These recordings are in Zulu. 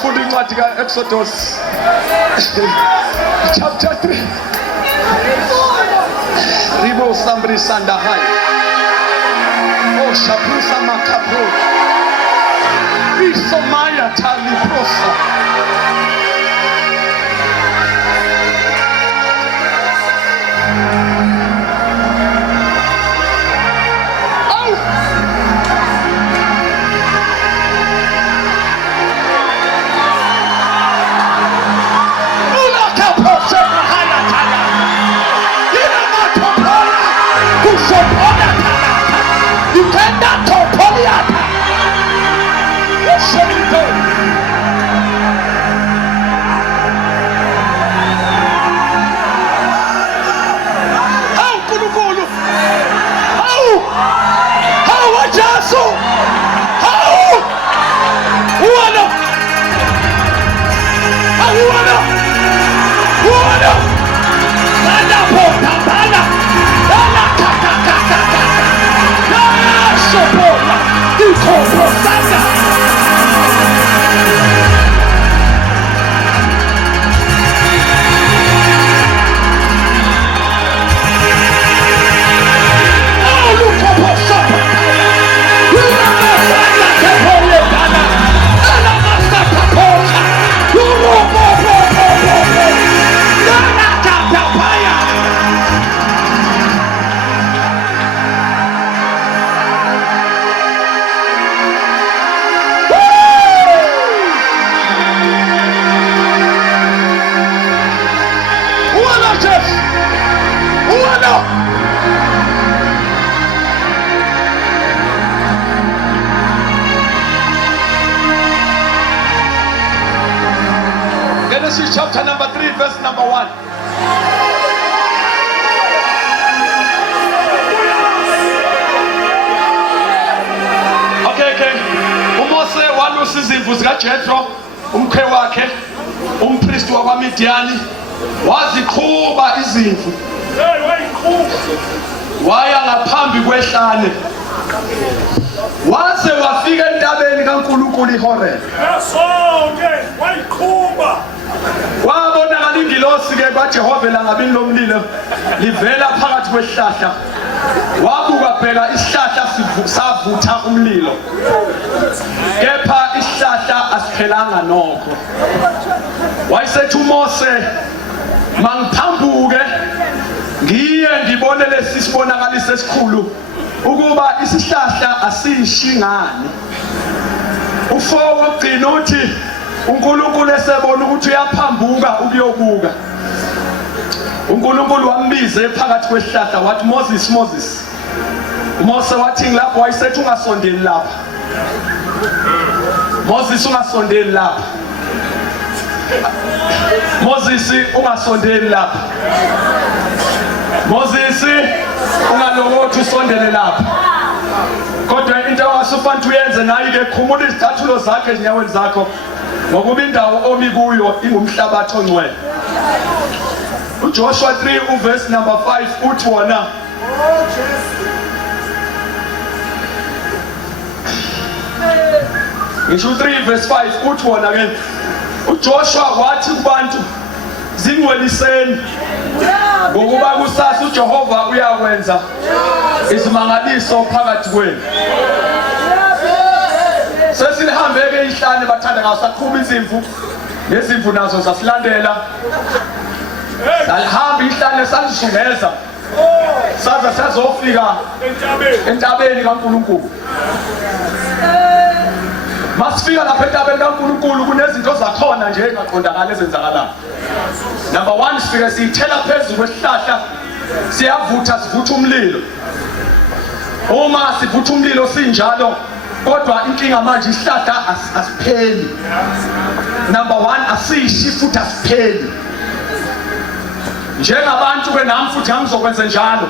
Asifunda incwadi ka-Exodus chapter 3. Ribo Sambri Sandahai. Oh, Shaprusa Makapro. Isomaya Tali Prosa. Genesis chapter number 3 verse number 1. Okay. uMose walusa izimvu zikaJethro umkhe wakhe umpristi wakwaMidiyani waziqhuba izimvu waya ngaphambi kwehlane waze wafika entabeni kaNkulunkulu iHoreb. Wayiqhuba wabonakala ingilosi ke kaJehova langabini lomlilo livela phakathi kwehlahla wabuka bheka isihlahla savutha umlilo kepha isihlahla asiphelanga nokho. Wayesethi uMose mangiphambuke ngiye ngibone lesi sibonakaliso esikhulu ukuba isihlahla asishingani. Ufo wogcina uthi uNkulunkulu esebona ukuthi uyaphambuka ukuyobuka. uNkulunkulu wambiza phakathi kwesihlahla wathi Moses. Mose wathi ngilapho wayesethi ungasondeli lapha. Moses ungasondeli lapha. Moses ungasondeli lapha. Moses ungalokothi usondele lapha. Kodwa into ongasufanele uyenze nayi ke khumula izicathulo zakhe ezinyaweni zakho ngokuba indawo omi kuyo ingumhlabathi ongcwele. uJoshua 3 uverse number 5 uthi wona ngisho 3 verse 5 uthi wona ke uJoshua wathi kubantu zingweliseni ngokuba kusasa uJehova uyakwenza izimangaliso phakathi kwenu. Sesihambe ke ihlane bathanda ngasaqhuba izimvu nezimvu nazo zasilandela salihamba ihlane salisungeza saza sazofika entabeni kaNkulunkulu. Masifika lapha entabeni kaNkulunkulu kunezinto zakhona nje engaqondakala ezenzakalayo. Number 1 sifike siyithela phezulu kwesihlahla siyavutha sivutha umlilo. Uma sivutha umlilo sinjalo kodwa inkinga manje isihlahla asipheli. Number 1 asishi futhi asipheli. Njengabantu ke nami futhi ngizokwenza njalo.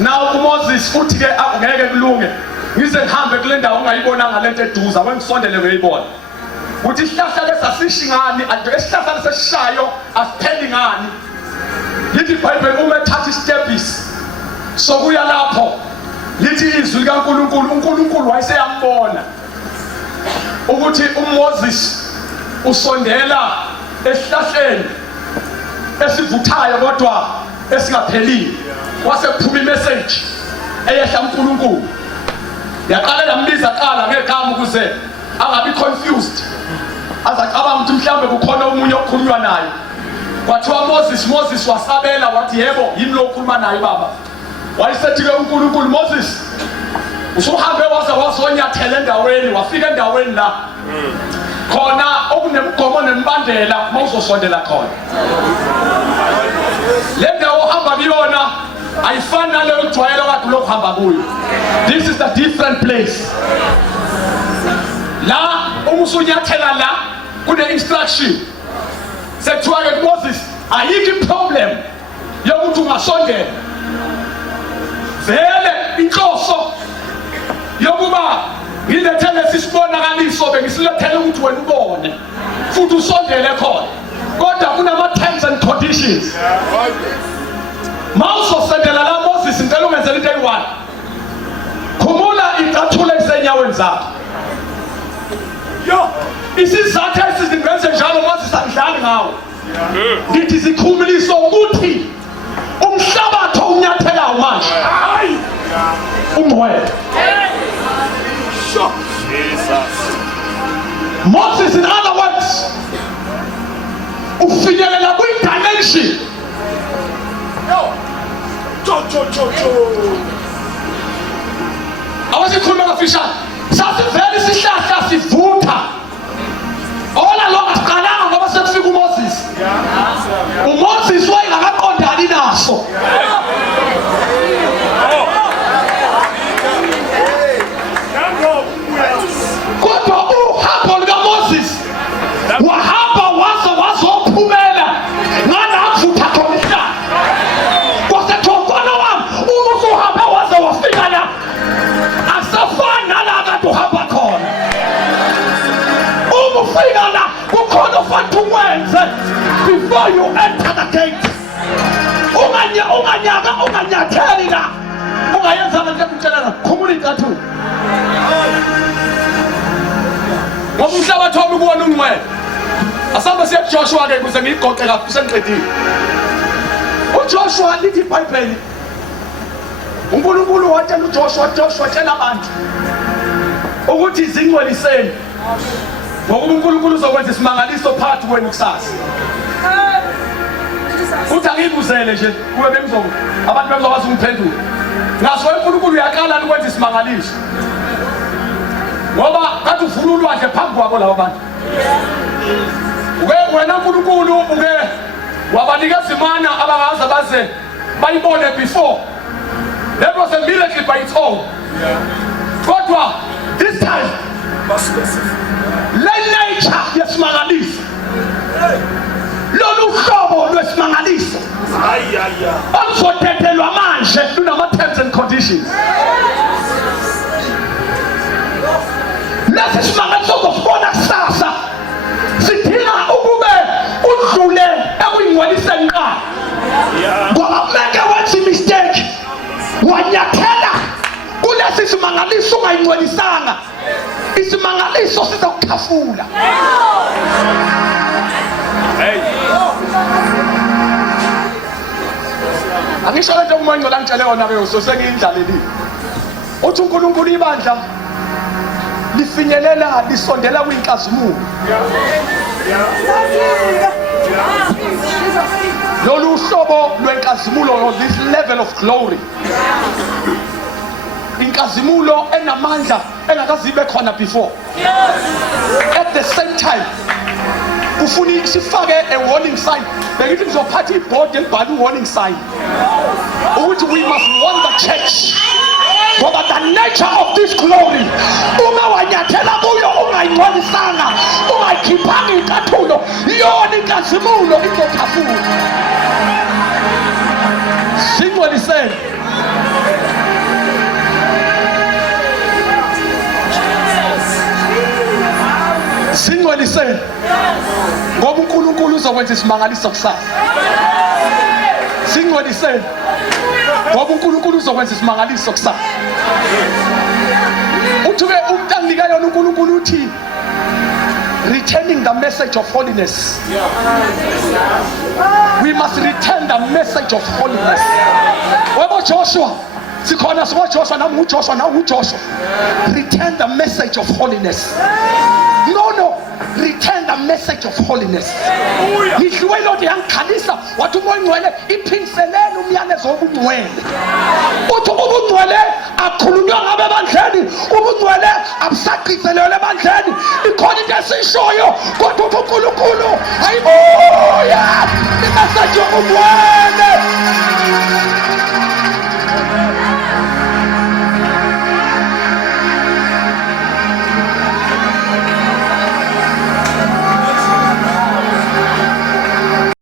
Now uMoses futhi ke ngeke kulunge ngize ngihambe kule ndawo ongayibonanga lento eduza wengisondele ngiyibona. Uthi isihlahla lesasishingani ade isihlahla lesishayo asipheli ngani. Lithi iBhayibheli uma ethatha istepisi sokuya lapho lithi izwi likaNkulunkulu uNkulunkulu wayeseyambona. ukuthi uMoses usondela esihlahleni esivuthayo kodwa esingaphelile. Wase kuphuma imessage eyehla uNkulunkulu. Yaqala lambiza qala ngegama ukuze angabi confused. Azacabanga ukuthi mhlambe kukhona umunye okhulunywa naye. Kwathiwa Moses wasabela wathi yebo yimi lo okhuluma naye baba. Wayesethi ke uNkulunkulu, Moses usuhambe wazonyathela endaweni, wafika endaweni la khona okunemgomo nembandela mawuzosondela khona. Le ndawo ohamba kuyona ayifani naleyo ojwayele kade lokuhamba kuyo. This is a different place. La umusunyathela la kune instruction. Sekuthiwa ke Moses ayikho problem yokuthi ungasondela. Vele inhloso yokuba ngilethele sisibonakaliso bengisilethele ukuthi wena ubone futhi usondele khona. Kodwa kunama terms and conditions. Mawusosendela la Moses ngicela ungenzele into eyi-1. Khumula icathulo esenyaweni zakho. Yo, isizathu esizingenze njalo Moses angidlali ngawo. Ngithi sikhumuliso ukuthi umhlabatho unyathela manje. Hayi. Ungcwele. Jesus. Moses, in other words, ufinyelela kwi-dimension. Awasikhuluma ngafishane. Sasivele isihlahla sivutha. Ola lo asiqalanga ngoba sekufika uMoses. uMoses wayengakaqondani naso. Kodwa uhambo lukaMoses wahamba wazophumela nganavutha khona isihlahla. Kwasethokono wami uma usuhambe waze wafika la asafani nala kade uhamba khona. Uma ufika la kukhona ufanele uwenze before you enter the gate. Unganyatheli la ungayenza ngento ekutshelana khumula incathulo. Ngoba umhlabathi wami kuwona ungcwele. Asamba siya kuJoshua ke ukuze ngiyigoqe kahle sengiqedile. uJoshua lithi iBhayibheli uNkulunkulu watshela uJoshua tshela abantu ukuthi izingcweliseni ngoba uNkulunkulu uzokwenza isimangaliso phakathi kwenu kusasa. Uthi angibuzele nje kube bengizoku abantu bezokwazi ukuphendula. Ngaso uNkulunkulu uyaqala ukwenza isimangaliso. Ngoba kathi uvula ulwandle phambi kwabo labo bantu. Wena uNkulunkulu wabanikeza imana abangaze baze bayibone before. That was a miracle by its own. Kodwa this time le nature yesimangaliso. Lolu hlobo lwesimangaliso. Oluzothethelwa manje lunama terms and conditions. Lesi simangaliso uzosibona kusasa. Sidinga ukube udlule ekuyingcweliseni qala. Ngoba kumele wenze mistake. Wanyathela kulesi simangaliso ungayingcwelisanga. Isimangaliso sizokukhafula. Angisho lento uMangco la ngitshele yona ke so sengiyindlalelile. Uthi uNkulunkulu ibandla lifinyelela lisondela kwinkazimulo. Lolu hlobo lwenkazimulo, this level of glory. Inkazimulo enamandla engakazibe khona before. At the same time ufuni sifake a warning sign. Bengithi ngizophatha iboard elibhala warning sign. Ukuthi we must warn the church. Ngoba the nature of this glory uma wanyathela kuyo ungayingcwelisanga, ungayikhiphanga incathulo, yona inkazimulo izokhafula. Singcweliseni. Singcweliseni. Ngoba uNkulunkulu uzokwenza isimangaliso kusasa. Singcweliseni. Ngoba uNkulunkulu uzokwenza isimangaliso kusasa. Uthi ke umuntu anginika yona uNkulunkulu uthi returning the message of holiness. We must return the message of holiness. Webo Joshua, sikhona sibo Joshua namu Joshua namu Joshua. Return the message of holiness. No, return the message of holiness. Ngidliwe lo yangikhalisa wathi umoya ngcwele iphindiselele umyalezo wobungcwele. Uthi ubungcwele akhulunywa ngabe ebandleni, ubungcwele abusagcizelelwe ebandleni. Ikhona into esishoyo kodwa uNkulunkulu hayibuya imessage yobungcwele.